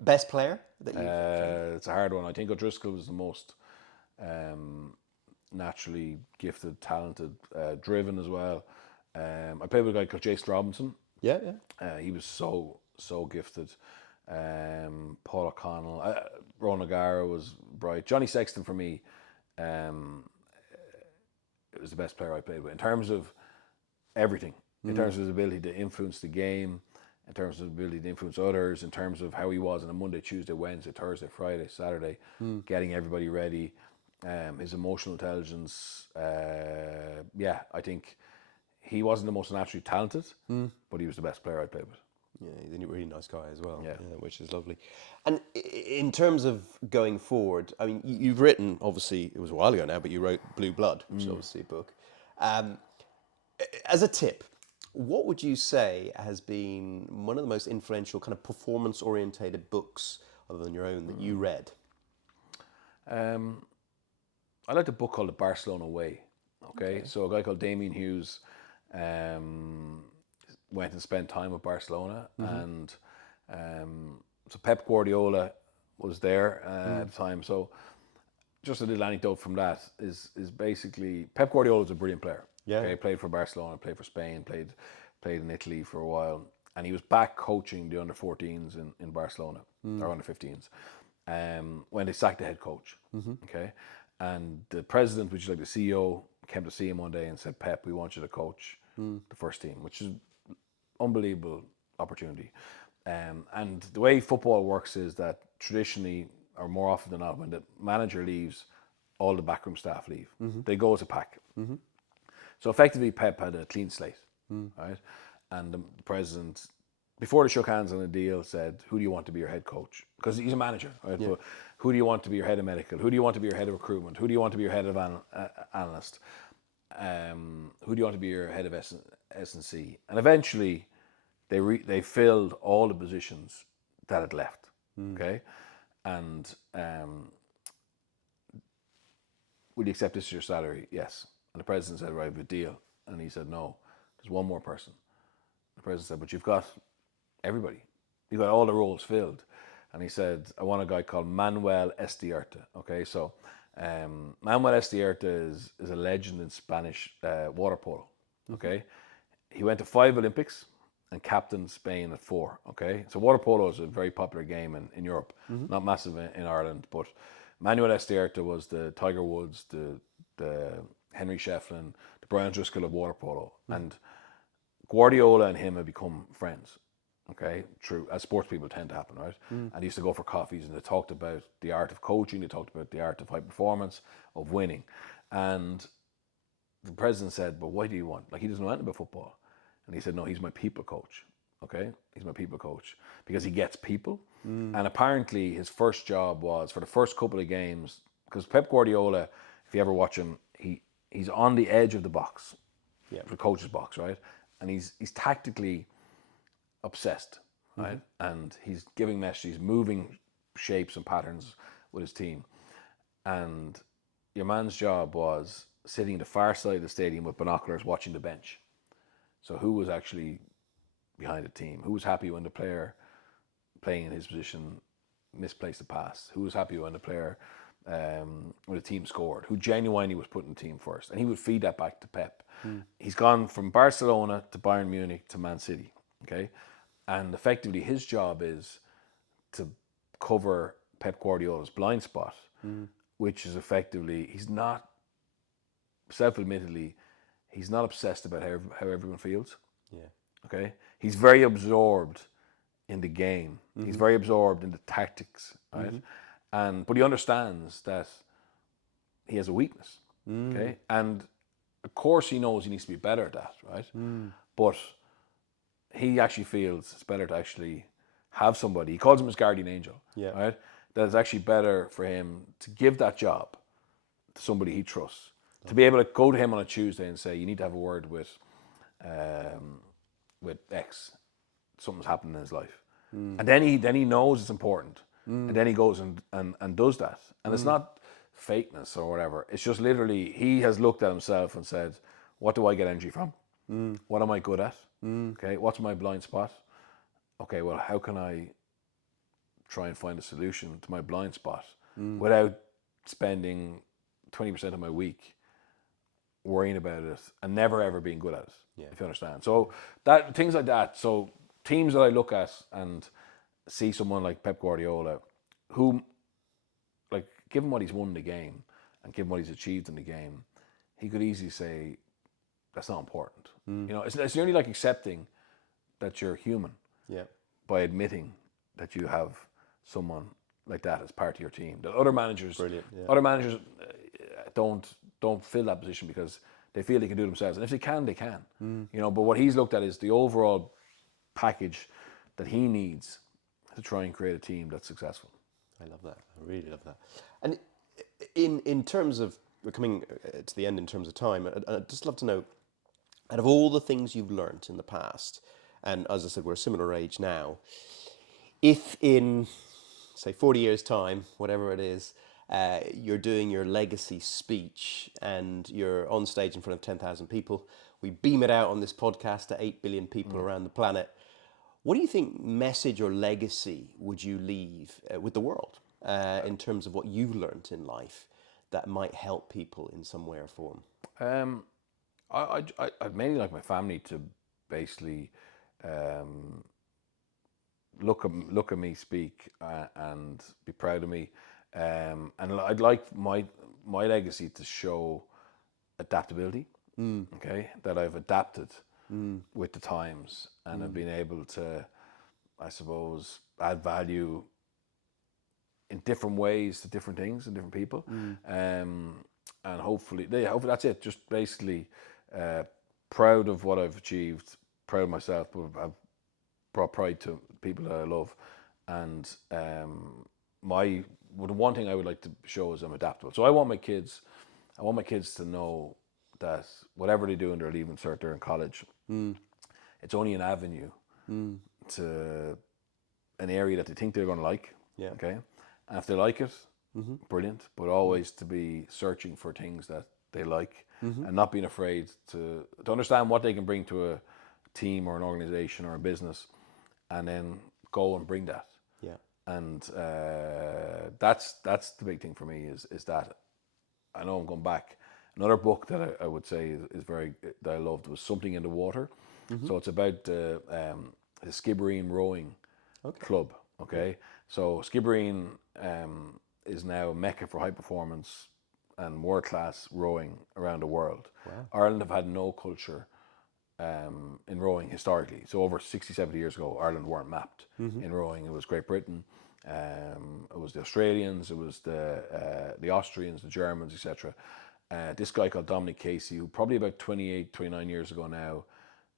Best player that you've It's a hard one. I think O'Driscoll was the most naturally gifted, talented, driven as well. I played with a guy called Jason Robinson. Yeah. He was so gifted. Paul O'Connell, Ron O'Gara was bright. Johnny Sexton for me, it was the best player I played with in terms of everything. In terms of his ability to influence the game, in terms of his ability to influence others, in terms of how he was on a Monday, Tuesday, Wednesday, Thursday, Friday, Saturday, getting everybody ready. His emotional intelligence. I think he wasn't the most naturally talented, but he was the best player I played with. Yeah, he's a really nice guy as well, Yeah. which is lovely. And in terms of going forward, I mean, you've written, obviously, it was a while ago now, but you wrote Blue Blood, which is obviously a book. As a tip, what would you say has been one of the most influential kind of performance-orientated books, other than your own, that you read? I liked a book called The Barcelona Way. Okay. So a guy called Damien Hughes went and spent time with Barcelona, and so Pep Guardiola was there at the time. So just a little anecdote from that is basically Pep Guardiola is a brilliant player. Yeah. Okay, played for Barcelona, played for Spain, played in Italy for a while, and he was back coaching the under-14s in Barcelona or under-15s when they sacked the head coach. Okay, and the president, which is like the CEO, came to see him one day and said, "Pep, we want you to coach the first team," which is unbelievable opportunity. And the way football works is that traditionally, or more often than not, when the manager leaves, all the backroom staff leave. They go as a pack. So effectively, Pep had a clean slate, right? And the president, before they shook hands on the deal, said, "Who do you want to be your head coach?" Because he's a manager, right? Yeah. But who do you want to be your head of medical? Who do you want to be your head of recruitment? Who do you want to be your head of analyst? Who do you want to be your head of S&C? And eventually, they filled all the positions that had left. Okay, and will you accept this as your salary? Yes. And the president said, "Right, I have a deal." And he said, "No, there's one more person." The president said, "But you've got everybody. You've got all the roles filled." And he said, "I want a guy called Manuel Estiarte." Okay, so Manuel Estiarte is a legend in Spanish water polo. Okay, he went to 5 Olympics and captained Spain at 4. Okay, so water polo is a very popular game in Europe, not massive in Ireland, but Manuel Estiarte was the Tiger Woods, the Henry Shefflin, the Brian Driscoll of water polo, and Guardiola and him have become friends. Okay, true, as sports people tend to happen, right? And they used to go for coffees and they talked about the art of coaching, they talked about the art of high performance, of winning. And the president said, "But why do you want, like, he doesn't know anything about football." And he said, "No, he's my people coach." Okay, he's my people coach because he gets people. And apparently his first job was, for the first couple of games, because Pep Guardiola, if you ever watch him, he's on the edge of the box, the coach's box, right? And he's tactically obsessed, right? And he's giving messages, moving shapes and patterns with his team. And your man's job was sitting the far side of the stadium with binoculars watching the bench. So who was actually behind the team? Who was happy when the player playing in his position misplaced a pass, who was happy when the player, when the team scored, who genuinely was putting the team first. And he would feed that back to Pep. He's gone from Barcelona to Bayern Munich to Man City, okay? And effectively his job is to cover Pep Guardiola's blind spot, which is effectively, he's not, self-admittedly, he's not obsessed about how everyone feels. Yeah. Okay? He's very absorbed in the game. He's very absorbed in the tactics, right? But he understands that he has a weakness, okay? And of course he knows he needs to be better at that, right? But he actually feels it's better to actually have somebody, he calls him his guardian angel, Yeah. right? That it's actually better for him to give that job to somebody he trusts. To be able to go to him on a Tuesday and say, you need to have a word with X. Something's happened in his life. And then he knows it's important. And then he goes and does that. And it's not fakeness or whatever. It's just literally, he has looked at himself and said, what do I get energy from? What am I good at? Okay, what's my blind spot? Okay, well, how can I try and find a solution to my blind spot without spending 20% of my week worrying about it and never ever being good at it, if you understand. So that things like that. So teams that I look at and see someone like Pep Guardiola, who, like, given what he's won in the game and given what he's achieved in the game, he could easily say that's not important. You know, it's nearly like accepting that you're human by admitting that you have someone like that as part of your team. That other managers, don't fill that position because they feel they can do it themselves, and if they can, they can. You know, but what he's looked at is the overall package that he needs to try and create a team that's successful. I love that. I really love that. And in terms of, we're coming to the end in terms of time, I'd just love to know, out of all the things you've learnt in the past, and as I said, we're a similar age now, if in, say, 40 years' time, whatever it is, you're doing your legacy speech and you're on stage in front of 10,000 people, we beam it out on this podcast to 8 billion people around the planet, what do you think message or legacy would you leave with the world in terms of what you've learnt in life that might help people in some way or form? I'd mainly like my family to basically look at me speak and be proud of me, and I'd like my legacy to show adaptability. Okay, that I've adapted with the times and have been able to, I suppose, add value in different ways to different things and different people, and hopefully that's it. Just basically proud of what I've achieved, proud of myself, but I've brought pride to people that I love, and the one thing I would like to show is I'm adaptable. So I want my kids to know that whatever they do in their leaving cert, they're in college, it's only an avenue to an area that they think they're going to like. Yeah. Okay, and if they like it, brilliant. But always to be searching for things that they like, and not being afraid to understand what they can bring to a team or an organization or a business, and then go and bring that. Yeah. And that's the big thing for me is that I know I'm going back. Another book that I would say is very that I loved was Something in the Water. So it's about the Skibbereen rowing club. Okay, so Skibbereen is now a mecca for high performance and world class rowing around the world. Wow. Ireland have had no culture in rowing historically. So over 60, 70 years ago, Ireland weren't mapped in rowing. It was Great Britain, it was the Australians, it was the Austrians, the Germans, etc. This guy called Dominic Casey, who probably about 28, 29 years ago now,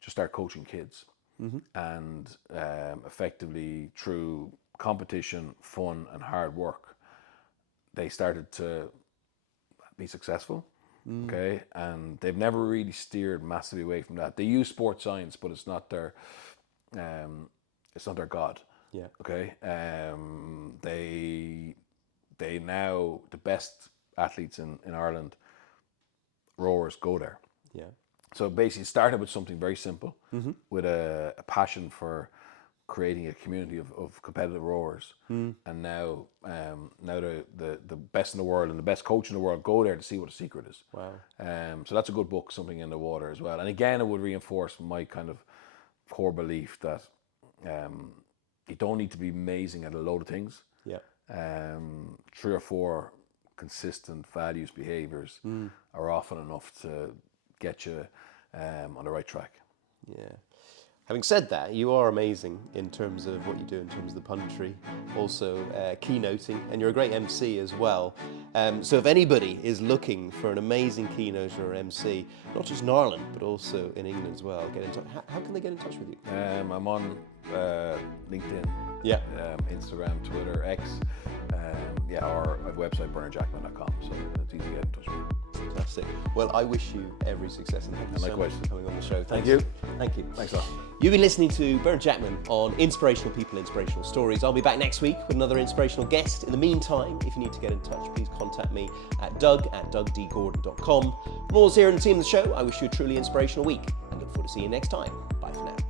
just started coaching kids. And effectively through competition, fun and hard work, they started to be successful. Okay, and they've never really steered massively away from that. They use sports science, but it's not their god. Yeah. Okay, they now, the best athletes in Ireland, rowers, go there. Yeah. So basically, it started with something very simple, with a passion for creating a community of competitive rowers, and now the best in the world and the best coach in the world go there to see what the secret is. Wow. So that's a good book, Something in the Water, as well. And again, it would reinforce my kind of core belief that you don't need to be amazing at a load of things. Yeah. 3 or 4 consistent values, behaviors are often enough to get you on the right track. Yeah. Having said that, you are amazing in terms of what you do in terms of the punditry, also keynoting, and you're a great MC as well. So if anybody is looking for an amazing keynoter or MC, not just in Ireland, but also in England as well, get in touch. How can they get in touch with you? I'm on LinkedIn, Yeah. Instagram, Twitter, X, or my website, bernardjackman.com, so it's easy to get in touch with me. Fantastic. Well, I wish you every success and thank you so much for coming on the show. Thank you. Thank you. Thanks a lot. You've been listening to Bernard Jackman on Inspirational People, Inspirational Stories. I'll be back next week with another inspirational guest. In the meantime, if you need to get in touch, please contact me at doug@dougdgordon.com. From all us here in the team of the show, I wish you a truly inspirational week and look forward to seeing you next time. Bye for now.